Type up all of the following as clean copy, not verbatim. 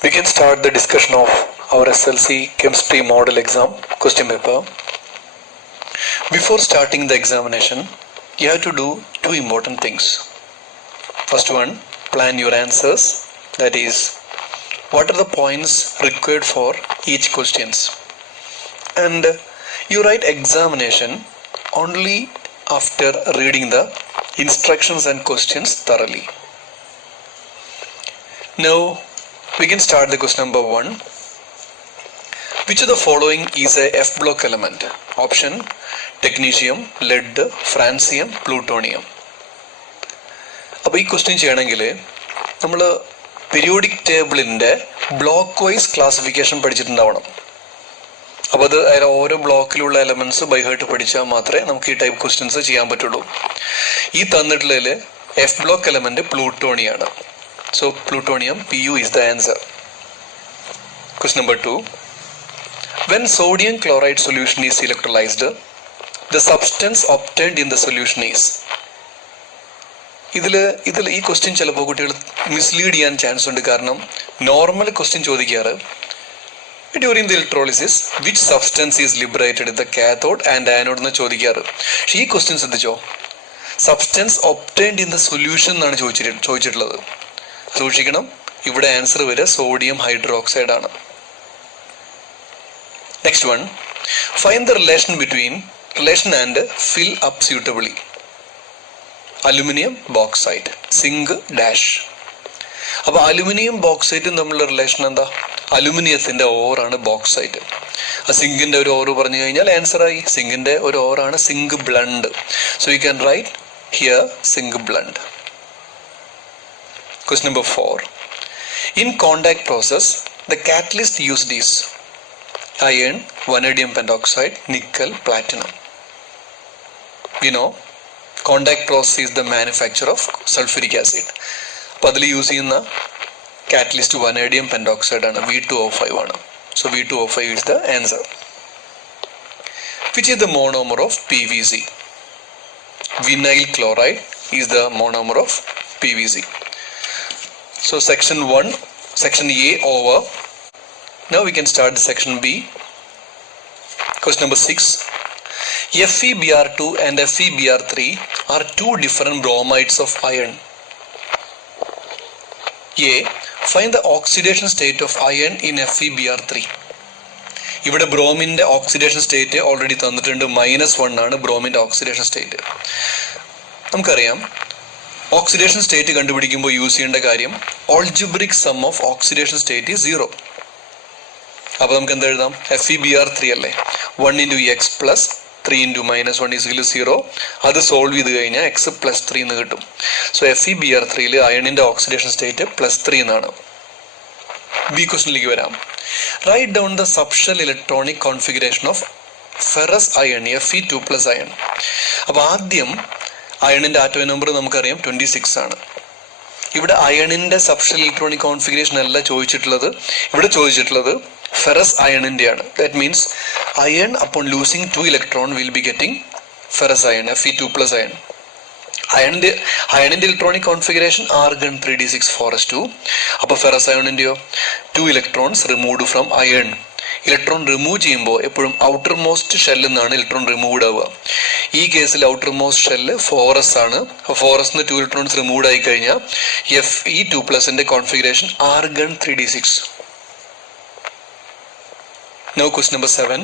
We can start the discussion of our Sslc chemistry model exam question paper. Before starting the examination, you have to do two important things. First one, plan your answers. That is, what are the points required for each questions. And you write examination only after reading the instructions and questions thoroughly. Now, we can start the question number 1. Which of the following is a F block element? Option: technetium, lead, francium, plutonium. അപ്പോൾ ഈ question ചെയ്യണമെങ്കിൽ നമ്മൾ periodic ടേബിളിൻ്റെ block vice classification പഠിച്ചിട്ടുണ്ടാവണം. അപ്പോൾ അത് അതിൽ ഓരോ ബ്ലോക്കിലുള്ള elements by heart പഠിച്ചാൽ മാത്രമേ നമുക്ക് ഈ ടൈപ്പ് ക്വസ്റ്റ്യൻസ് ചെയ്യാൻ പറ്റുള്ളൂ. ഈ തന്നിട്ടുള്ളതിൽ എഫ് ബ്ലോക്ക് എലമെൻറ്റ് പ്ലൂട്ടോണിയാണ്. So plutonium, Pu is the answer. Question number 2. When sodium chloride solution is electrolyzed, the substance obtained in the solution is. ഇതിൽ ഈ ക്വസ്റ്റ്യൻ ചിലപ്പോൾ കുട്ടികൾ മിസ്ലീഡ് ചെയ്യാൻ ചാൻസ് ഉണ്ട്. കാരണം നോർമൽ ക്വസ്റ്റ്യൻ ചോദിക്കാറ് during the electrolysis which substance is liberated the cathode and anode എന്ന് ചോദിക്കാറ്. പക്ഷേ ഈ ക്വസ്റ്റ്യൻ ശ്രദ്ധിച്ചോ, substance obtained in the solution എന്നാണ് ചോദിച്ചിട്ടുള്ളത്. സൂക്ഷിക്കണം, ഇവിടെ ആൻസർ വരെ സോഡിയം ഹൈഡ്രോക്സൈഡ് ആണ്. Next one, find the relation and fill up suitably. Aluminium bauxite, zinc dash. അപ്പോൾ അലുമിനിയം ബോക്സൈറ്റും തമ്മിലുള്ള റിലേഷൻ എന്താ? അലുമിനിയത്തിൻ്റെ ഓറാണ് ബോക്സൈറ്റ്. സിങ്കിൻ്റെ ഒരു ഓറ് പറഞ്ഞു കഴിഞ്ഞാൽ ആൻസറായി. സിങ്കിൻ്റെ ഒരു ഓറാണ് zinc blende. So you can write here zinc blende. Question number 4. In contact process, the catalyst used is iron, vanadium pentoxide, nickel, platinum. We know contact process is the manufacture of sulfuric acid. അപ്പോൾ അതിൽ use ചെയ്യുന്ന catalyst vanadium pentoxide ആണ്, V2O5 ആണ്. So V2O5 is the answer. Which is the monomer of PVC? Vinyl chloride is the monomer of PVC. So section A over. Now we can start the section B. Question number 6. FeBr2 and FeBr3 are two different bromides of iron. A. Find the oxidation state of iron in FeBr3. ഇവിടെ ബ്രോമിൻ്റെ oxidation state already തന്നിട്ടുണ്ട്. -1 ആണ് ബ്രോമിൻ്റെ oxidation state. നമുക്കറിയാം oxidation state കണ്ടുപിടിക്കുമ്പോൾ use ചെയ്യേണ്ട കാര്യം algebraic sum of oxidation state is 0. അപ്പോൾ നമുക്ക് എന്താ എഴുതാം? FeBr3 അല്ലേ, 1 × x + 3 × -1 = 0. അത് സോൾവ് ചെയ്ത് കഴിഞ്ഞാൽ x + 3 എന്ന് കിട്ടും. സോ FeBr3യിൽ അയണിൻ്റെ ഓക്സിഡേഷൻ സ്റ്റേറ്റ് +3 എന്നാണ്. ബി ക്വസ്റ്റനിലേക്ക് വരാം. Right down the subshell electronic configuration of ferrous iron Fe2+ iron. അപ്പോൾ ആദ്യം അയണിൻ്റെ ആറ്റോമിക് നമ്പർ നമുക്കറിയാം 26 ആണ്. ഇവിടെ അയണിൻ്റെ സബ്ഷെൽ ഇലക്ട്രോണിക് കോൺഫിഗറേഷൻ അല്ല ചോദിച്ചിട്ടുള്ളത്. ഇവിടെ ചോദിച്ചിട്ടുള്ളത് ഫെറസ് അയണിൻ്റെയാണ്. That means iron upon losing 2 electron will be getting ferrous iron Fe2+ iron. അയണിൻ്റെ ഇലക്ട്രോണിക് കോൺഫിഗറേഷൻ ആർഗൺ 3d6 അപ്പോൾ ഫെറസ് അയണിൻ്റെയോ 2 electrons removed from iron. Electron remove ചെയ്യുമ്പോൾ എപ്പോഴും ഔട്ടർ മോസ്റ്റ് ഷെല്ലിൽ നിന്നാണ് ഇലക്ട്രോൺ റിമൂവ്ഡ് ആവുക. ഈ കേസിൽ ഔട്ടർ മോസ്റ്റ് ഷെല്ല് ഫോറസ് ആണ്. ഫോറസ്ന്ന് 2 ഇലക്ട്രോൺസ് റിമൂവ്ഡ് ആയി കഴിഞ്ഞാൽ Fe2+ന്റെ configuration argon 3d6. Now question number 7.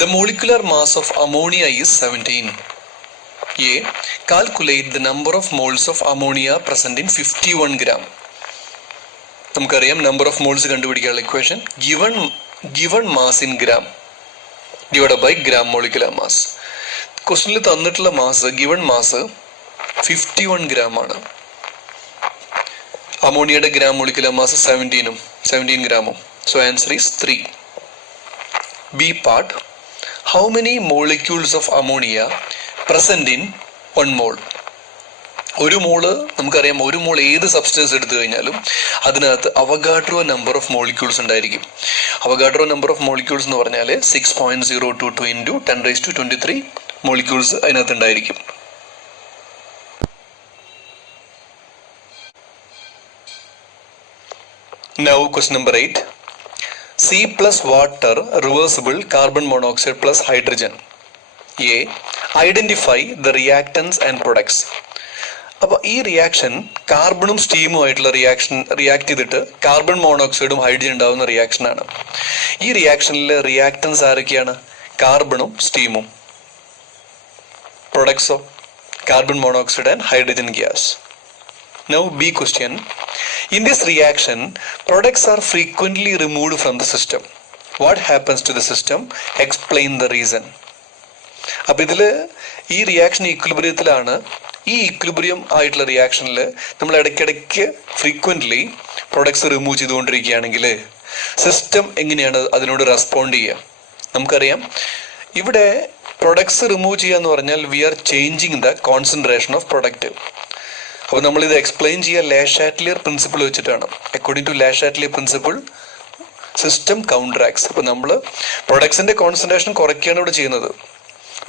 The molecular mass of ammonia is 17. A. Calculate the number of moles of ammonia present in 51 gram. നമുക്കറിയാം number of moles കണ്ടുപിടിക്കാനുള്ള equation given mass in gram divide by gram molecular mass. ക്വസ്റ്റനിൽ തന്നിട്ടുള്ള mass given mass 51 gram ആണ്. അമോണിയയുടെ gram molecular mass 17 ഗ്രാമും. So answer is 3. B part. How many molecules of ammonia present in 1 mole? ഒരു mole നമുക്കറിയാം, ഒരു മോൾ ഏത് substance എടുത്തു കഴിഞ്ഞാലും അതിനകത്ത് അവഗാഡ്രോ നമ്പർ ഓഫ് മോളിക്യൂൾസ് ഉണ്ടായിരിക്കും. അവഗാഡ്രോ നമ്പർ ഓഫ് മോളിക്യൂൾസ് എന്ന് പറഞ്ഞാൽ 6.022 × 10⁻23 മോളിക്യൂൾസ് അതിനകത്ത് ഉണ്ടായിരിക്കും. Now question number 8. C plus water reversible carbon monoxide plus hydrogen. A. Identify the reactants and products. അപ്പോൾ ഈ റിയാക്ഷൻ കാർബണും സ്റ്റീമും ആയിട്ടുള്ള റിയാക്ട് ചെയ്തിട്ട് കാർബൺ മോണോക്സൈഡും ഹൈഡ്രജൻ ഉണ്ടാകുന്ന റിയാക്ഷനാണ്. ഈ റിയാക്ഷനിൽ റിയാക്ടൻസ് ആരൊക്കെയാണ്? കാർബണും സ്റ്റീമും. പ്രൊഡക്ട്സോ? Carbon monoxide and hydrogen gas. Now B question. In this reaction, products are frequently removed from the system. What happens to the system? Explain the reason. അപ്പോൾ ഇതിൽ ഈ റിയാക്ഷൻ ഈക്വിലിബ്രിയത്തിലാണ്. ഈ ഈക്വിലിബ്രിയം ആയിട്ടുള്ള റിയാക്ഷനിൽ നമ്മൾ ഇടയ്ക്കിടയ്ക്ക് ഫ്രീക്വൻ്റ്ലി പ്രൊഡക്ട്സ് റിമൂവ് ചെയ്തുകൊണ്ടിരിക്കുകയാണെങ്കിൽ സിസ്റ്റം എങ്ങനെയാണ് അതിനോട് respond ചെയ്യുക? നമുക്കറിയാം ഇവിടെ പ്രൊഡക്ട്സ് റിമൂവ് ചെയ്യുക എന്ന് പറഞ്ഞാൽ we are changing the concentration of product. അപ്പോൾ നമ്മളിത് എക്സ്പ്ലെയിൻ ചെയ്യുക ലെ ഷാറ്റ്ലിയർ പ്രിൻസിപ്പിൾ വെച്ചിട്ടാണ്. According to Le Chatelier principle system counteracts. അപ്പോൾ നമ്മൾ പ്രൊഡക്ട്സിൻ്റെ കോൺസെൻട്രേഷൻ കുറയ്ക്കുകയാണ് ഇവിടെ ചെയ്യുന്നത്.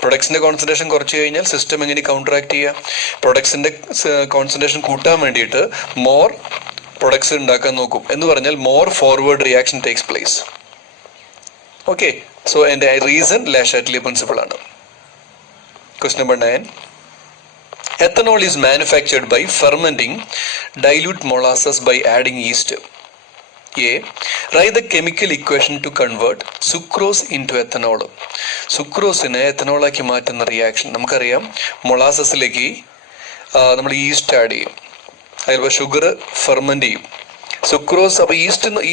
പ്രൊഡക്ട്സിൻ്റെ കോൺസെൻട്രേഷൻ കുറച്ച് കഴിഞ്ഞാൽ സിസ്റ്റം എങ്ങനെ കൗണ്ടറാക്ട് ചെയ്യുക? പ്രൊഡക്ട്സിൻ്റെ കോൺസെൻട്രേഷൻ കൂട്ടാൻ വേണ്ടിയിട്ട് മോർ പ്രൊഡക്ട്സ് ഉണ്ടാക്കാൻ നോക്കും. എന്ന് പറഞ്ഞാൽ more forward reaction takes place. Okay, so എൻ്റെ റീസൺ ലെ ഷാറ്റ്ലിയർ പ്രിൻസിപ്പിൾ ആണ്. Question number 9. Ethanol is manufactured by fermenting dilute molasses by adding yeast. A. Write the chemical equation to convert sucrose into ethanol. സുക്രോസിനെ എത്തനോളാക്കി മാറ്റുന്ന reaction നമുക്കറിയാം. മൊളാസസിലേക്ക് നമ്മൾ yeast add ചെയ്യും, അതിൽ ഷുഗർ ഫെർമെൻറ്റ് ചെയ്യും. സുക്രോസ് അപ്പോൾ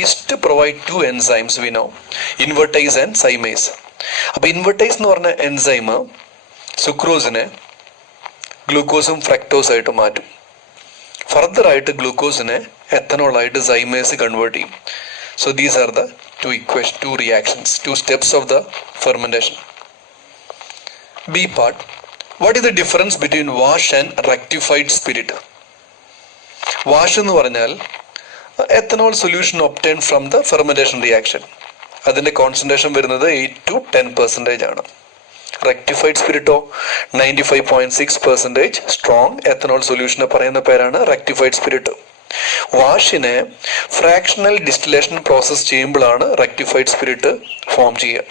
yeast provide 2 enzymes we know, invertase and zymase. അപ്പോൾ ഇൻവെർട്ടൈസ് എന്ന് പറഞ്ഞ എൻസൈം സുക്രോസിനെ ഗ്ലൂക്കോസും ഫ്രക്ടോസായിട്ട് മാറ്റും. ഫർദറായിട്ട് ഗ്ലൂക്കോസിനെ എത്തനോളായിട്ട് സൈമേസ് കൺവേർട്ട് ചെയ്യും. So these are the two reactions, 2 steps of the fermentation. B part. What is the difference between wash and rectified spirit? Wash എന്ന് പറഞ്ഞാൽ ethanol solution obtain from the fermentation reaction. അതിൻ്റെ concentration വരുന്നത് 8 to 10% ആണ്. Rectified സ്പിരിറ്റോ 95.6% strong ethanol സൊല്യൂഷനെ പറയുന്ന പേരാണ് rectified spirit. വാഷിനെ ഫ്രാക്ഷണൽ ഡിസ്റ്റിലേഷൻ പ്രോസസ് ചെയ്യുമ്പോഴാണ് റെക്ടിഫൈഡ് സ്പിരിറ്റ് ഫോം ചെയ്യുക.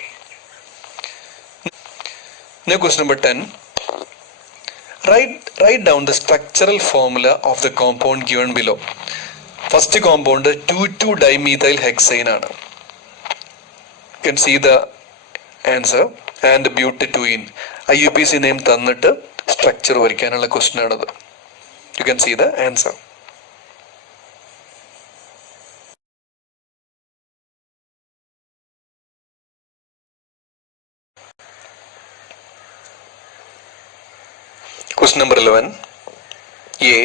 Question number 10. Write down the structural formula of the compound given below. First compound 2,2-dimethyl hexane ആണ്. You can see the answer. And ബ്യൂട്ടറ്റൂയിൻ. IUPAC name തന്നിട്ട് structure വരയ്ക്കാനുള്ള question ആണത്. You can see the answer. Question number 11. A.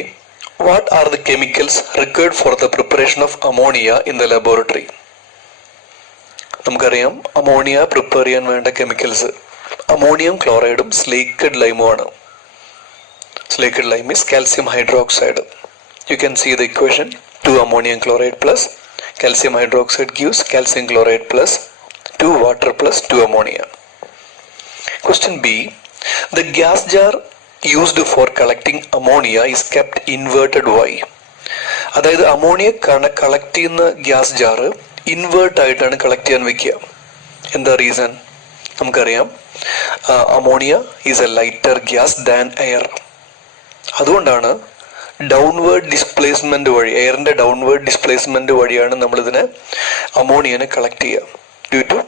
What are the chemicals required for the preparation of ammonia in the laboratory? നമുക്കറിയാം ammonia prepare ചെയ്യാൻ വേണ്ട chemicals ammonium ക്ലോറൈഡും slaked ലൈമുമാണ്. Slaked lime is calcium hydroxide. You can see the equation 2 ammonium chloride plus calcium hydroxide gives calcium chloride plus 2 water plus 2 ammonia. Question B. The gas jar used for collecting ammonia is kept inverted. Why? അതായത് ammonia collect ചെയ്യുന്ന gas jar invert ആയിട്ടാണ് collect ചെയ്യാൻ വെക്കുക. എന്താ reason? നമുക്കറിയാം ammonia is a lighter gas than air. അതുകൊണ്ടാണ് downward displacement വഴി, എയറിന്റെ ഡൗൺവേർഡ് ഡിസ്പ്ലേസ്മെന്റ് വഴിയാണ് നമ്മളിതിനെ അമോണിയനെ കളക്ട് ചെയ്യുക. Due to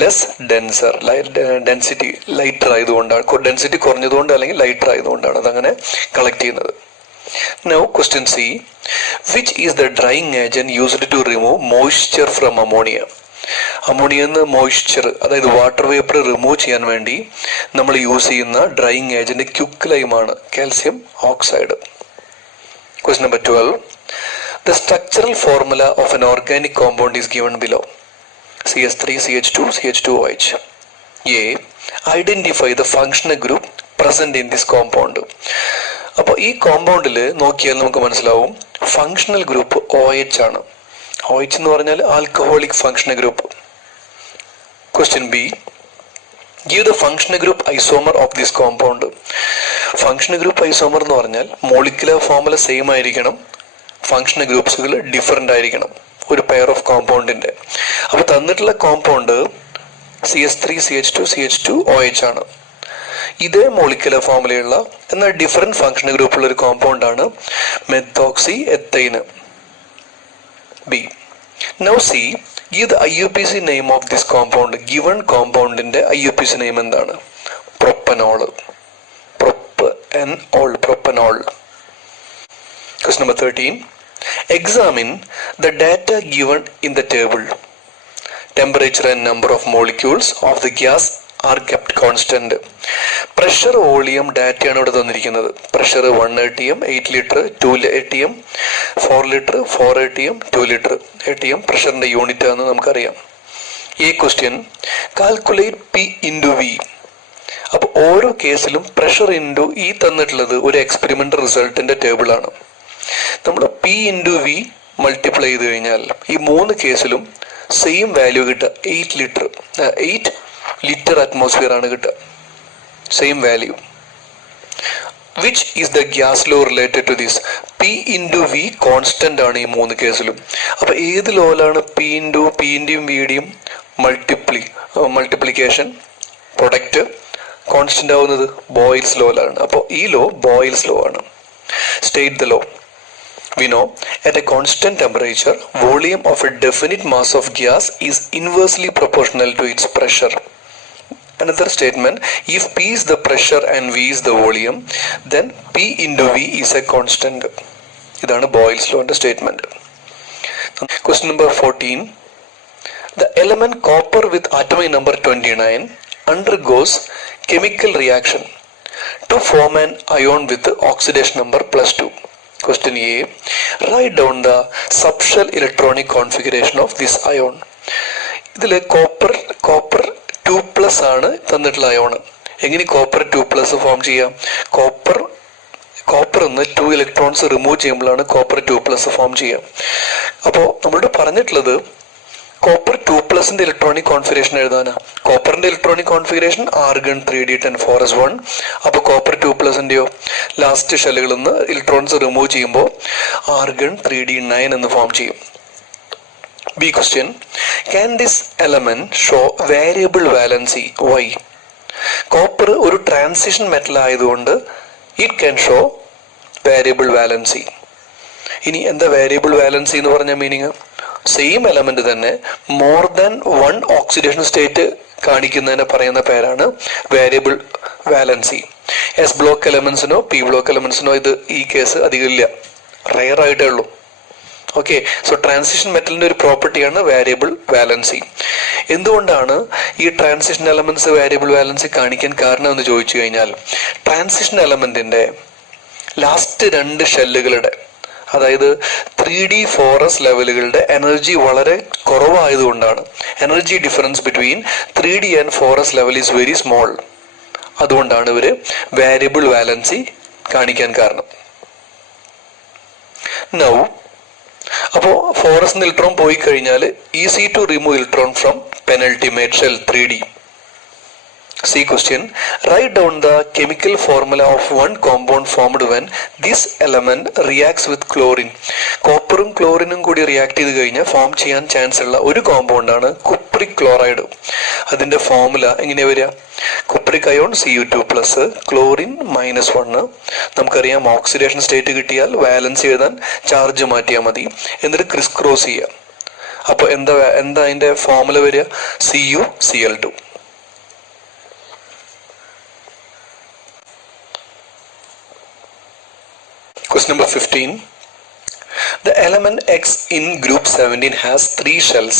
less density lighter ആയതുകൊണ്ടാണ്, ഡെൻസിറ്റി കുറഞ്ഞതുകൊണ്ട് അല്ലെങ്കിൽ ലൈറ്റർ ആയതുകൊണ്ടാണ് അതങ്ങനെ കളക്ട് ചെയ്യുന്നത്. Now question C. Which is the drying agent used to remove moisture from ammonia? അമോണിയന്ന് മോയ്സ്ചർ അതായത് വാട്ടർ വേപ്പർ റിമൂവ് ചെയ്യാൻ വേണ്ടി നമ്മൾ യൂസ് ചെയ്യുന്ന ഡ്രൈയിങ് ഏജന്റ് ക്യുക്ക് ലൈമാണ്, calcium oxide. Question number 12. The structural formula of an organic compound is given below. CH3, CH2, CH2OH. A. Identify the functional group present in this compound. അപ്പോൾ ഈ കോമ്പൗണ്ടിൽ നോക്കിയാൽ നമുക്ക് മനസ്സിലാവും ഫങ്ഷണൽ ഗ്രൂപ്പ് OH ആണ്. OH എന്ന് പറഞ്ഞാൽ alcoholic functional group. Question B. Give the functional group isomer of this compound. Functional group isomer എന്ന് പറഞ്ഞാൽ മോളിക്കുലർ ഫോർമുല സെയിം ആയിരിക്കണം, ഫങ്ഷണൽ ഗ്രൂപ്പ്സുകൾ ഡിഫറെൻ്റ് ആയിരിക്കണം. ഒരു പെയർ ഓഫ് കോമ്പൗണ്ടിന്റെ. അപ്പോൾ തന്നിട്ടുള്ള കോമ്പൗണ്ട് CH3CH2CH2OH ആണ്. ഇതേ മോളിക്കുലർ ഫോമുലയുള്ള എന്നാൽ ഡിഫറെന്റ് ഫംഗ്ഷൻ ഗ്രൂപ്പുള്ള ഒരു കോമ്പൗണ്ട് ആണ് methoxy എത്തൈന് B. Now see, give the IUPAC name of this compound. Given compound ന്റെ IUPAC name എന്താണ്? Propanol. Propanol. Question number 13. Examine the data given in the table. Temperature and number of molecules of the gas are kept constant. Pressure volume data ആണ് ഇവിടെ തന്നിരിക്കുന്നത്. Pressure 1 atm 8 litre 2 atm 4 litre 4 atm 2 litre atm പ്രഷറിന്റെ unit ആണെന്ന് നമുക്കറിയാം. ഈ question calculate P into V. അപ്പോൾ ഓരോ കേസിലും പ്രഷർ ഇൻറ്റു ഈ തന്നിട്ടുള്ളത് ഒരു എക്സ്പെരിമെൻ്റൽ റിസൾട്ടിൻ്റെ ടേബിളാണ്. നമ്മൾ P into V മൾട്ടിപ്ലൈ ചെയ്ത് കഴിഞ്ഞാൽ ഈ 3 കേസിലും സെയിം വാല്യൂ കിട്ടുക. 8 ലിറ്റർ അറ്റ്മോസ്ഫിയർ ആണ് കിട്ടുക. Same value. Which is the gas law related to this? P into V constant ആണ് ഈ 3 കേസിലും. അപ്പോൾ ഏത് ലോയിലാണ് പിൻ്റെയും വിയുടെയും മൾട്ടിപ്ലിക്കേഷൻ പ്രൊഡക്റ്റ് കോൺസ്റ്റന്റ് ആവുന്നത്? ബോയിൽസ് ലോയിലാണ്. അപ്പോൾ ഈ ലോ ബോയിൽസ് ലോ ആണ്. State the law. We know at a constant temperature, volume of a definite mass of gas is inversely proportional to its pressure. Another statement, if P is the pressure and V is the volume, then P into V is a constant. ഇതാണ് boils ലോന്റെ statement. Question number 14. The element copper with atomic number 29 undergoes chemical reaction to form an ion with oxidation number +2. Question A. Write down the subshell electronic configuration of this ion. ഇതിൽ copper 2+ ആണ് തന്നിട്ടുള്ള ion. എങ്ങനെ copper 2+ form ചെയ്യാം? Copper നിന്ന് 2 electrons remove ചെയ്യുമ്പോഴാണ് copper 2+ form ചെയ്യാം. അപ്പോൾ നമ്മളോട് പറഞ്ഞിട്ടുള്ളത് കോപ്പർ 2+ന്റെ ഇലക്ട്രോണിക് കോൺഫിഗറേഷൻ എഴുതാനാ. കോപ്പറിന്റെ ഇലക്ട്രോണിക് കോൺഫിഗറേഷൻ ആർഗൺ 3d10 അപ്പോൾ കോപ്പർ 2+ന്റെയോ ലാസ്റ്റ് ഷെല്ലുകളിൽ നിന്ന് ഇലക്ട്രോൺസ് റിമൂവ് ചെയ്യുമ്പോൾ ആർഗൺ 3d9 എന്ന് ഫോം ചെയ്യും. B question. Can this element show variable valency? Why? Copper ഒരു ട്രാൻസിഷൻ മെറ്റൽ ആയതുകൊണ്ട് it can show variable valency. ഇനി എന്താ വേരിയബിൾ വാലൻസി എന്ന് പറഞ്ഞ മീനിങ്? സെയിം എലമെന്റ് തന്നെ മോർ ദാൻ 1 ഓക്സിഡേഷൻ സ്റ്റേറ്റ് കാണിക്കുന്നതിനെ പറയുന്ന പേരാണ് വേരിയബിൾ വാലൻസി. എസ് ബ്ലോക്ക് എലമെന്റ്സിനോ പി ബ്ലോക്ക് എലമെന്റ്സിനോ ഈ കേസ് അധികം ഇല്ല, റയർ ആയിട്ടേ ഉള്ളൂ. ഓക്കെ, സോ ട്രാൻസിഷൻ മെറ്റലിന്റെ ഒരു പ്രോപ്പർട്ടിയാണ് വേരിയബിൾ വാലൻസി. എന്തുകൊണ്ടാണ് ഈ ട്രാൻസിഷൻ എലമെന്റ്സ് വേരിയബിൾ വാലൻസി കാണിക്കാൻ കാരണം എന്ന് ചോദിച്ചു കഴിഞ്ഞാൽ, ട്രാൻസിഷൻ എലമെന്റിന്റെ ലാസ്റ്റ് 2 ഷെല്ലുകളുടെ, അതായത് 3D 4s ലെവലുകളുടെ എനർജി വളരെ കുറവായതുകൊണ്ടാണ്. Energy difference between 3D and 4s level is very small. അതുകൊണ്ടാണ് ഇവര് വേരിയബിൾ വാലൻസി കാണിക്കാൻ കാരണം. നൗ അപ്പോൾ 4s ഇലക്ട്രോൺ പോയി കഴിഞ്ഞാൽ easy to remove electron from penultimate shell 3D. C question. Write down the chemical formula of one compound formed when this element reacts with chlorine. കോപ്പറും ക്ലോറിനും കൂടി react ചെയ്ത് കഴിഞ്ഞാൽ form ചെയ്യാൻ chance ഉള്ള ഒരു കോമ്പൗണ്ടാണ് cupric chloride. അതിന്റെ formula എങ്ങനെയാ വരിക? Cupric ion Cu2+, chlorine -1. നമുക്കറിയാം ഓക്സിഡേഷൻ സ്റ്റേറ്റ് കിട്ടിയാൽ വാലൻസ് എഴുതാൻ ചാർജ് മാറ്റിയാൽ മതി, എന്നിട്ട് ക്രിസ് ക്രോസ് ചെയ്യുക. അപ്പോൾ എന്താ അതിന്റെ ഫോർമുല വരിക? CuCl2. Question number 15. The element X in group 17 has 3 shells.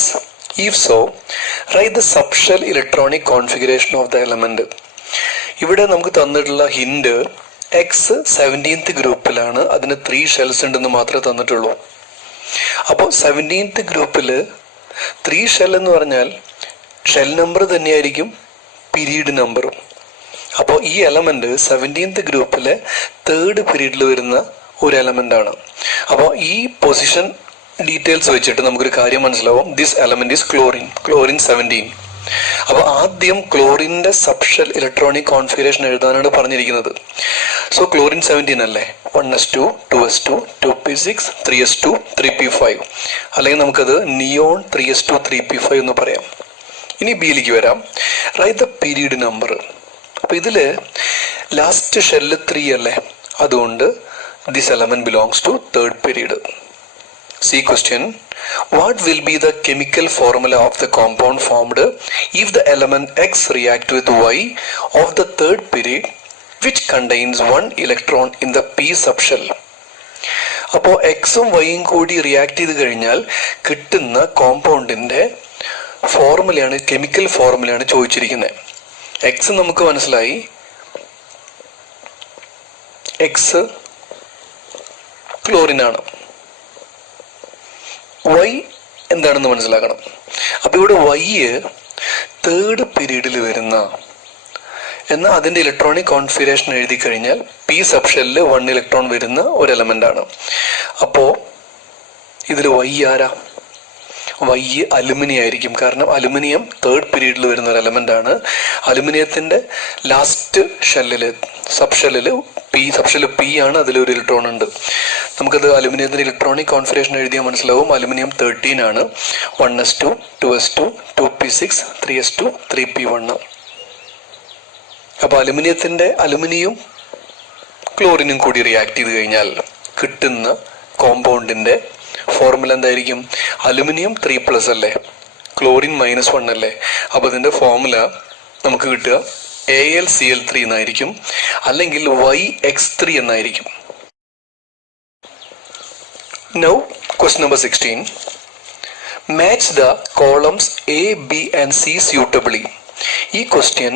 If so, write the subshell electronic configuration of the element. ഇവിടെ നമുക്ക് തന്നിട്ടുള്ള ഹിന്റ് എക്സ് 17th ഗ്രൂപ്പിലാണ്, അതിന് 3 ഷെൽസ് ഉണ്ടെന്ന് മാത്രമേ തന്നിട്ടുള്ളൂ. അപ്പോൾ 17th ഗ്രൂപ്പിൽ 3 ഷെൽ എന്ന് പറഞ്ഞാൽ ഷെൽ നമ്പർ തന്നെയായിരിക്കും പീരീഡ് നമ്പറും. അപ്പോൾ ഈ എലമെന്റ് 17th ഗ്രൂപ്പിലെ 3rd പീരീഡിൽ വരുന്ന ഒരു എലമെന്റ് ആണ്. അപ്പോൾ ഈ പൊസിഷൻ ഡീറ്റെയിൽസ് വെച്ചിട്ട് നമുക്കൊരു കാര്യം മനസ്സിലാവും. This element is chlorine 17. അപ്പോൾ ആദ്യം ക്ലോറിന്റെ സബ്ഷെൽ ഇലക്ട്രോണിക് കോൺഫിഗറേഷൻ എഴുതാനാണ് പറഞ്ഞിരിക്കുന്നത്. സോ ക്ലോറിൻ 17 അല്ലേ, 1s2 2s2 2 2p6 3s2 3p5, അല്ലെങ്കിൽ നമുക്കത് നിയോൺ 3s2 3p5 എന്ന് പറയാം. ഇനി ബിയിലേക്ക് വരാം. Write the period number. അപ്പോൾ ഇതിൽ ലാസ്റ്റ് ഷെല്ല് 3 അല്ലേ, അതുകൊണ്ട് this element belongs to third period. C question, what will be the chemical formula of the compound formed if the element X react with Y of the third period which contains 1 electron in the p subshell? അപ്പോൾ എക്സും വൈയും കൂടി react ചെയ്ത് കഴിഞ്ഞാൽ കിട്ടുന്ന കോമ്പൗണ്ടിന്റെ ഫോർമുലയാണ്, chemical ഫോർമുലയാണ് ചോദിച്ചിരിക്കുന്നത്. X നമുക്ക് മനസ്സിലായി, X ക്ലോറിനാണ്. Y എന്താണെന്ന് മനസ്സിലാക്കണം. അപ്പോൾ ഇവിടെ വൈ തേർഡ് പീരീഡിൽ വരുന്ന എന്നാൽ അതിൻ്റെ ഇലക്ട്രോണിക് കോൺഫിഗറേഷൻ എഴുതി കഴിഞ്ഞാൽ പി സബ്ഷെല്ലിൽ 1 ഇലക്ട്രോൺ വരുന്ന ഒരു എലമെന്റ് ആണ്. അപ്പോൾ ഇതിൽ വൈ ആരാ? വൈ അലുമിനിയം ആയിരിക്കും. കാരണം അലുമിനിയം തേർഡ് പീരീഡിൽ വരുന്ന ഒരു എലമെന്റ് ആണ്. അലുമിനിയത്തിന്റെ ലാസ്റ്റ് ഷെല്ലിൽ സബ്ഷെല്ലിൽ സബ്ഷെല്ല് പി ആണ്, അതിലൊരു ഇലക്ട്രോൺ ഉണ്ട്. നമുക്കത് അലുമിനിയത്തിന്റെ ഇലക്ട്രോണിക് കോൺഫിഗറേഷൻ എഴുതിയാൽ മനസ്സിലാവും. അലുമിനിയം 13 ആണ്. 1s2 2s2 2p6 3s2 3p1. അപ്പോൾ അലുമിനിയത്തിന്റെ അലുമിനിയം ക്ലോറിനും കൂടി റിയാക്ട് ചെയ്ത് കഴിഞ്ഞാൽ കിട്ടുന്ന കോമ്പൗണ്ടിന്റെ ഫോർമുല എന്തായിരിക്കും? അലുമിനിയം 3+ അല്ലേ, ക്ലോറിൻ -1 അല്ലേ. അപ്പോൾ അതിന്റെ ഫോർമുല നമുക്ക് കിട്ടുക AlCl3 എന്നായിരിക്കും, അല്ലെങ്കിൽ YX3 എന്നായിരിക്കും. Now question number 16. Match the columns A, B and C suitably. ഈ ക്വസ്റ്റ്യൻ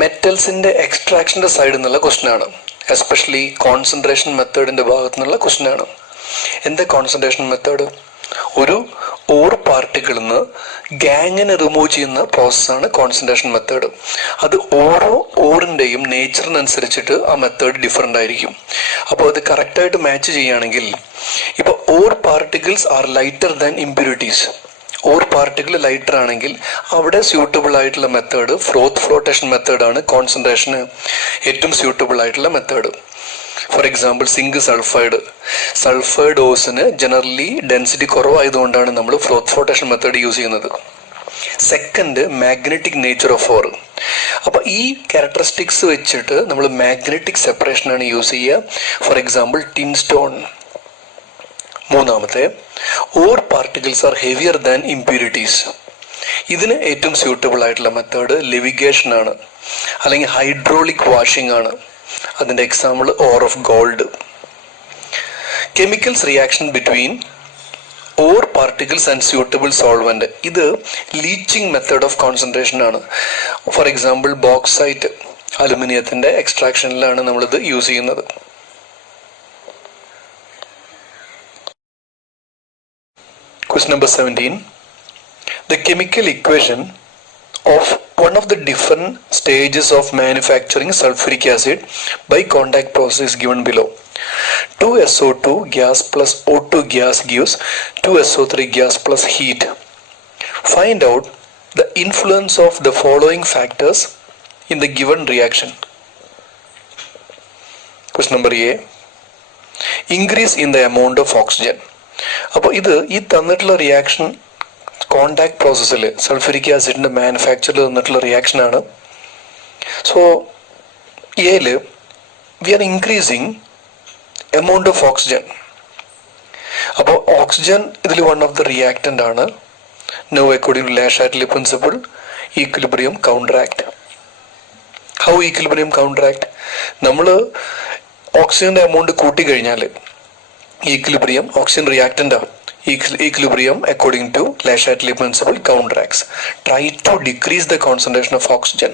മെറ്റൽസിന്റെ എക്സ്ട്രാക്ഷന്റെ സൈഡിൽ നിന്നുള്ള ക്വസ്റ്റ്യൻ ആണ്. എസ്പെഷ്യലി കോൺസെൻട്രേഷൻ മെത്തേഡിന്റെ ഭാഗത്തു നിന്നുള്ള ക്വസ്റ്റ്യൻ ആണ്. എന്താ കോൺസെൻട്രേഷൻ മെത്തേഡ്? ഒരു ഓർ പാർട്ടിക്കിളിൽ നിന്ന് ഗാങ്ങിനെ റിമൂവ് ചെയ്യുന്ന പ്രോസസ്സാണ് കോൺസെൻട്രേഷൻ മെത്തേഡ്. അത് ഓരോ ഓറിൻ്റെയും നേച്ചറിനനുസരിച്ചിട്ട് ആ മെത്തേഡ് ഡിഫറെൻ്റ് ആയിരിക്കും. അപ്പോൾ അത് കറക്റ്റായിട്ട് മാച്ച് ചെയ്യുകയാണെങ്കിൽ, ഇപ്പോൾ or particles R lighter than impurities. Or particle lighter ആണെങ്കിൽ അവിടെ സ്യൂട്ടബിൾ ആയിട്ടുള്ള മെത്തേഡ് ഫ്ലോട്ടേഷൻ മെത്തേഡാണ് കോൺസെൻട്രേഷന് ഏറ്റവും സ്യൂട്ടബിൾ ആയിട്ടുള്ള method. For example zinc sulphide ഓസിന് ജനറലി ഡെൻസിറ്റി കുറവായതുകൊണ്ടാണ് നമ്മൾ ഫ്ലോട്ടേഷൻ മെത്തേഡ് യൂസ് ചെയ്യുന്നത്. Second, magnetic nature of ore. അപ്പോൾ ഈ ക്യാരക്ടറിസ്റ്റിക്സ് വെച്ചിട്ട് നമ്മൾ മാഗ്നറ്റിക് സെപ്പറേഷനാണ് യൂസ് ചെയ്യുക. For example tin stone. മൂന്നാമത്തെ, ore particles are heavier than impurities. ഇതിന് ഏറ്റവും സ്യൂട്ടബിൾ ആയിട്ടുള്ള മെത്തേഡ് ലിവിഗേഷൻ ആണ്, അല്ലെങ്കിൽ ഹൈഡ്രോളിക് വാഷിംഗ് ആണ്. അതിൻ്റെ example or of gold. Chemicals reaction between or particles and suitable solvent. ഇത് ലീച്ചിങ് മെത്തേഡ് ഓഫ് കോൺസെൻട്രേഷൻ ആണ്. ഫോർ എക്സാമ്പിൾ ബോക്സൈറ്റ്, അലുമിനിയത്തിന്റെ എക്സ്ട്രാക്ഷനിലാണ് നമ്മളിത് യൂസ് ചെയ്യുന്നത്. Question number 17. The chemical equation of one of the different stages of manufacturing sulfuric acid by contact process is given below. 2SO2 gas plus O2 gas gives 2SO3 gas plus heat. Find out the influence of the following factors in the given reaction. Question number A. Increase in the amount of oxygen. അപ്പോൾ ഇത് ഈ തന്നിട്ടുള്ള reaction contact പ്രോസസ്സിൽ sulphuric ആസിഡിന്റെ മാനുഫാക്ചറിൽ തന്നിട്ടുള്ള റിയാക്ഷനാണ്. So എയിൽ we are increasing amount of oxygen. അപ്പോൾ ഓക്സിജൻ ഇതിൽ വൺ ഓഫ് ദ റിയാക്ടൻ്റ് ആണ്. No according to Le Chatelier principle, equilibrium counteract. How equilibrium counteract? നമ്മൾ ഓക്സിജന്റെ എമൗണ്ട് കൂട്ടിക്കഴിഞ്ഞാൽ ഈക്വിലിബ്രിയം ഓക്സിജൻ റിയാക്ടൻ്റ് ആണ്. Equilibrium according to Le Chatelier principle counteracts. Try to decrease the concentration of oxygen.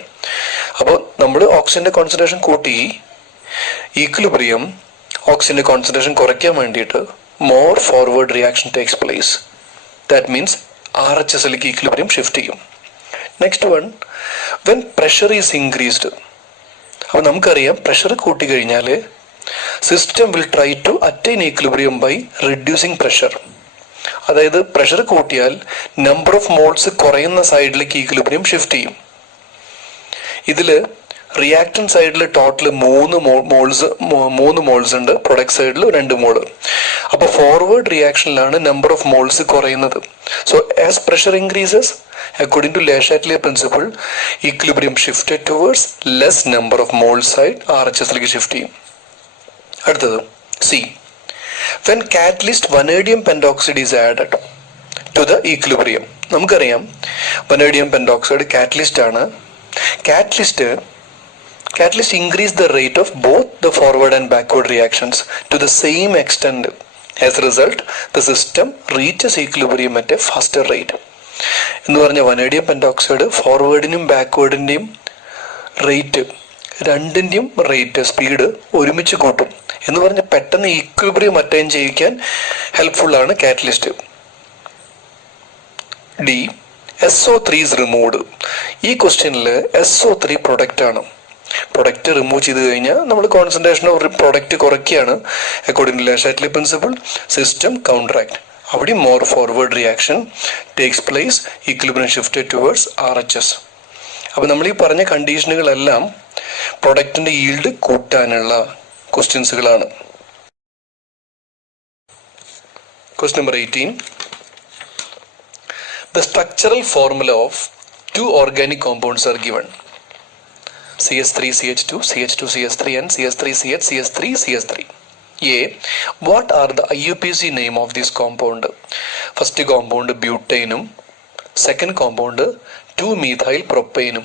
അപ്പോൾ നമ്മൾ ഓക്സിജന്റെ concentration കൂട്ടി, equilibrium ഓക്സിജന്റെ കോൺസെൻട്രേഷൻ കുറയ്ക്കാൻ വേണ്ടിയിട്ട് more forward reaction takes place. That means RHSലേക്ക് ഈക്വിലിബ്രിയം ഷിഫ്റ്റ് ചെയ്യും. Next one, when pressure is increased. അപ്പോൾ നമുക്കറിയാം പ്രഷർ കൂട്ടിക്കഴിഞ്ഞാൽ system will try to attain equilibrium by reducing pressure. അതായത് പ്രഷർ കൂട്ടിയാൽ നമ്പർ ഓഫ് മോൾസ് കുറയുന്ന സൈഡിലേക്ക് ഈക്വിലിബ്രിയം ഷിഫ്റ്റ് ചെയ്യും. ഇതിൽ റിയാക്ടൻ സൈഡിൽ ടോട്ടൽ 3 മോൾസ് ഉണ്ട്, പ്രൊഡക്റ്റ് സൈഡിൽ 2 മോള്. അപ്പോൾ ഫോർവേഡ് റിയാക്ഷനിലാണ് നമ്പർ ഓഫ് മോൾസ് കുറയുന്നത്. So as pressure increases, according to Le Chatelier principle, equilibrium shifted towards less number of moles ആയി RHSലേക്ക് ഷിഫ്റ്റ് ചെയ്യും. അടുത്തത് C. When catalyst vanadium pentoxide is added to the equilibrium. നമുക്കറിയാം vanadium pentoxide catalyst ആണ്. Catalyst increase the rate of both the forward and backward reactions to the same extent. As a result, the system reaches equilibrium at a faster rate. എന്ന് പറഞ്ഞ vanadium pentoxide ഫോർവേഡിനും ബാക്ക്വേർഡിൻ്റെയും rate, രണ്ടിൻ്റെയും rate speed ഒരുമിച്ച് കൂട്ടും. എന്ന് പറഞ്ഞാൽ പെട്ടെന്ന് equilibrium attain ചെയ്യിക്കാൻ helpful ആണ് catalyst. D. SO3 is removed. ഈ ക്വസ്റ്റ്യനിൽ SO3 പ്രൊഡക്റ്റ് ആണ്. പ്രൊഡക്റ്റ് റിമൂവ് ചെയ്ത് കഴിഞ്ഞാൽ നമ്മൾ കോൺസെൻട്രേഷൻ ഓഫ് പ്രൊഡക്റ്റ് കുറയ്ക്കുകയാണ്. According to Le Chatelier principle, system counteract. അവിടെ more forward reaction takes place, equilibrium shifted towards RHS. അപ്പോൾ നമ്മൾ ഈ പറഞ്ഞ കണ്ടീഷനുകളെല്ലാം പ്രൊഡക്റ്റിന്റെ ഈൽഡ് കൂട്ടാനുള്ള ക്വസ്റ്റ്യൻസുകളാണ്. Question number 18. The structural formula of 2 organic compounds are given. CH3CH2, CH2CH3 and CH3CH, CH3CH3. A. What are the IUPAC name of this compound? First compound butane, second compound 2-methyl propane.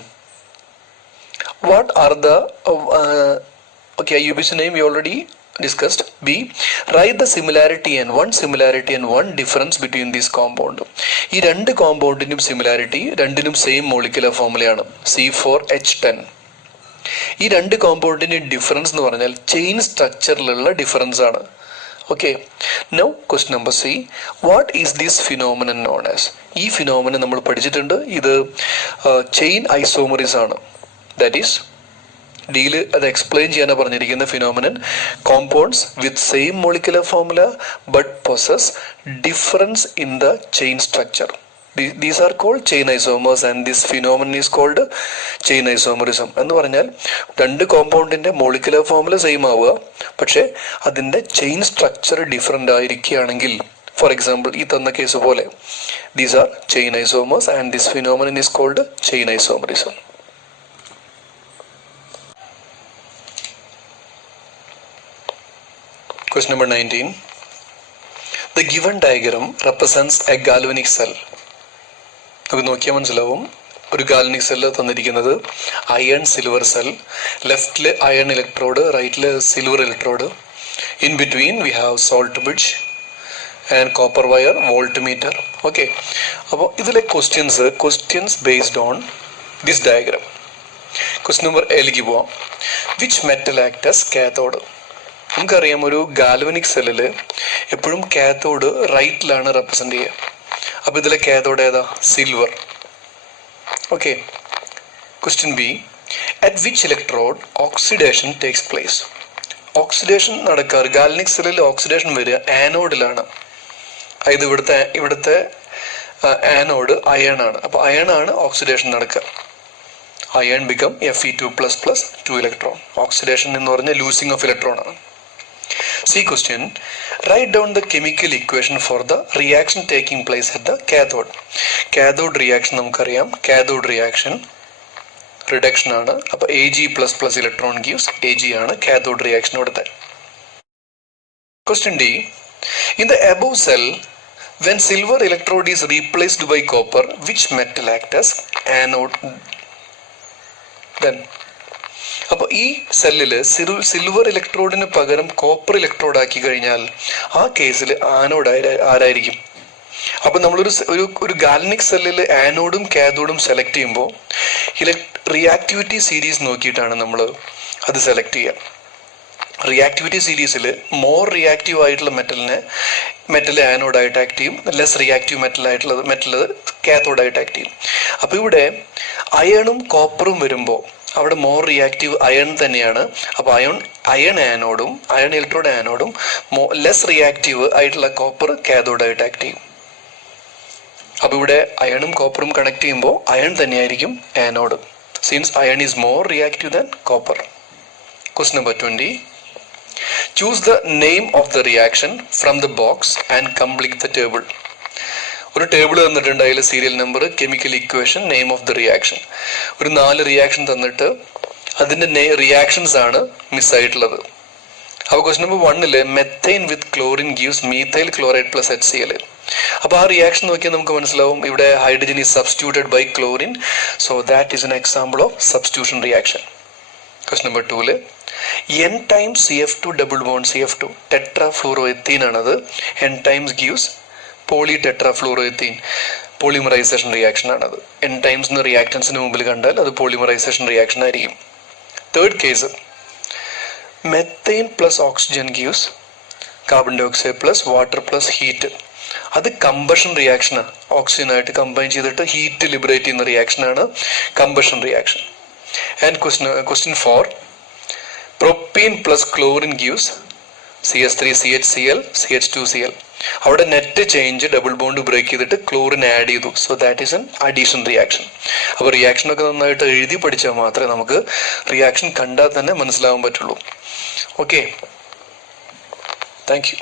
What are the IUPAC name we already discussed. B. Write the similarity and one difference between this compound. ഈ രണ്ട് കോമ്പൗണ്ടിനും similarity, രണ്ടിനും same molecular ഫോർമുലയാണ്, C4H10. ഈ രണ്ട് കോമ്പൗണ്ടിന്റെ difference എന്ന് പറഞ്ഞാൽ chain സ്ട്രക്ചറിലുള്ള difference ആണ്. Okay. Now question number C. What is this phenomenon known as? ഈ phenomenon നമ്മൾ പഠിച്ചിട്ടുണ്ട്. ഇത് ചെയിൻ ഐസോമറിസ് ആണ്. ദാറ്റ് ഈസ് ഡിയിൽ അത് എക്സ്പ്ലെയിൻ ചെയ്യാനാണ് പറഞ്ഞിരിക്കുന്ന phenomenon. Compounds with same molecular formula but possess difference in the chain structure. These are called chain isomers and this phenomenon is called chain isomerism. എന്ന് പറഞ്ഞാൽ രണ്ട് കോമ്പൗണ്ടിന്റെ മോളിക്കുലർ ഫോർമുല സെയിം ആവുക, പക്ഷെ അതിന്റെ ചെയിൻ സ്ട്രക്ചർ ഡിഫറെൻ്റ് ആയിരിക്കുകയാണെങ്കിൽ, for example ഈ തന്ന case പോലെ, these are chain isomers and this phenomenon is called chain isomerism. Question number 19. The given diagram represents a galvanic cell. നമുക്ക് നോക്കിയാൽ മനസ്സിലാവും ഒരു ഗാൽവനിക് സെല്ല് തന്നിരിക്കുന്നത് അയൺ സിൽവർ സെൽ. ലെഫ്റ്റിൽ അയൺ ഇലക്ട്രോഡ്, റൈറ്റിൽ silver electrode. In between we have salt bridge and copper wire, voltmeter. Okay. അപ്പോൾ ഇതിലെ questions based on this diagram. Question number എയിലേക്ക് പോവാം. Which metal act as cathode? നമുക്കറിയാം ഒരു galvanic സെല്ലിൽ എപ്പോഴും കാത്തോഡ് റൈറ്റിലാണ് റെപ്രസെൻ്റ് ചെയ്യുക. അപ്പോൾ ഇതിലെ കാത്തോഡ് ഏതാ? Silver. Okay. Question B. At which electrode oxidation takes place? Oxidation നടക്കാറ് ഗാൽവനിക് സെല്ലിൽ ഓക്സിഡേഷൻ വരിക ആനോഡിലാണ്. അതായത് ഇവിടുത്തെ ആനോഡ് അയൺ ആണ്. അപ്പോൾ അയൺ ആണ് ഓക്സിഡേഷൻ നടക്കുക. Iron become Fe2++, 2 electron. Oxidation എന്ന് പറഞ്ഞാൽ ലൂസിങ് ഓഫ് ഇലക്ട്രോൺ ആണ്. C question. Write down the chemical equation for the reaction taking place at the cathode. Cathode reaction നമുക്കറിയാം. Cathode reaction reduction ആണ്. അപ്പോൾ Ag++ electron gives Ag ആണ് cathode reaction ഇവിടുത്തെ. Question D. In the above cell, when silver electrode is replaced by copper, which metal acts as anode? Then അപ്പോൾ ഈ സെല്ലിൽ silver ഇലക്ട്രോഡിന് പകരം copper electrode ആക്കി കഴിഞ്ഞാൽ ആ കേസിൽ ആനോഡ് ആരായിരിക്കും? അപ്പോൾ നമ്മളൊരു ഒരു ഗാൽവനിക് സെല്ലിൽ ആനോഡും കാഥോഡും സെലക്ട് ചെയ്യുമ്പോൾ റിയാക്ടിവിറ്റി സീരീസ് നോക്കിയിട്ടാണ് നമ്മൾ അത് സെലക്ട് ചെയ്യുക. റിയാക്ടിവിറ്റി സീരീസിൽ മോർ റിയാക്റ്റീവ് ആയിട്ടുള്ള മെറ്റൽ ആനോഡായിട്ട് ആക്ട് ചെയ്യും, ലെസ് റിയാക്റ്റീവ് മെറ്റൽ കാഥോഡായിട്ട് ആക്ട് ചെയ്യും. അപ്പോൾ ഇവിടെ അയണും കോപ്പറും വരുമ്പോൾ അവിടെ മോർ റിയാക്റ്റീവ് അയൺ തന്നെയാണ്. അപ്പോൾ അയൺ ആനോഡും അയൺ ഇലക്ട്രോഡ് ആനോഡും ലെസ് റിയാക്റ്റീവ് ആയിട്ടുള്ള കോപ്പർ കാഥോഡായിട്ട് ആക്ട് ചെയ്യും. അപ്പോൾ ഇവിടെ അയണും കോപ്പറും കണക്ട് ചെയ്യുമ്പോൾ അയൺ തന്നെയായിരിക്കും anode. since iron is more reactive than copper. Question number 20. Choose the name of the reaction from the box and complete the table. ഒരു ടേബിൾ തന്നിട്ടുണ്ട്, അതിൽ serial number, chemical equation, name of the reaction. ഒരു 4 reaction തന്നിട്ട് അതിൻ്റെ reactions ആണ് മിസ്സായിട്ടുള്ളത്. അപ്പോൾ question number 1 methane with chlorine gives methyl chloride plus HCl. അപ്പോൾ ആ റിയാക്ഷൻ നോക്കിയാൽ നമുക്ക് മനസ്സിലാവും ഇവിടെ hydrogen is substituted by chlorine. So that is an example of substitution reaction. Question number 2 N times CF2 double bond CF2 tetrafluoroethene ആണത്. N times gives polytetrafluoroethene. Polymerisation reaction ആണത്. N times എന്ന റിയാക്ടൻസിന് മുമ്പിൽ കണ്ടാൽ അത് പോളിമറൈസേഷൻ റിയാക്ഷൻ ആയിരിക്കും. Third case, methane plus oxygen gives carbon dioxide plus water plus heat. അത് combustion റിയാക്ഷനാണ്. ഓക്സിജനായിട്ട് കമ്പൈൻ ചെയ്തിട്ട് ഹീറ്റ് ലിബറേറ്റ് ചെയ്യുന്ന റിയാക്ഷനാണ് combustion reaction. And question 4, propene plus chlorine gives CH3 CHCl CH2Cl. അവിടെ net change double bond break ചെയ്തിട്ട് ക്ലോറിൻ add ചെയ്തു. So that is an addition reaction. അപ്പോൾ റിയാക്ഷനൊക്കെ നന്നായിട്ട് എഴുതി പഠിച്ചാൽ മാത്രമേ നമുക്ക് റിയാക്ഷൻ കണ്ടാൽ തന്നെ മനസ്സിലാവാൻ പറ്റുള്ളൂ. Okay, thank you.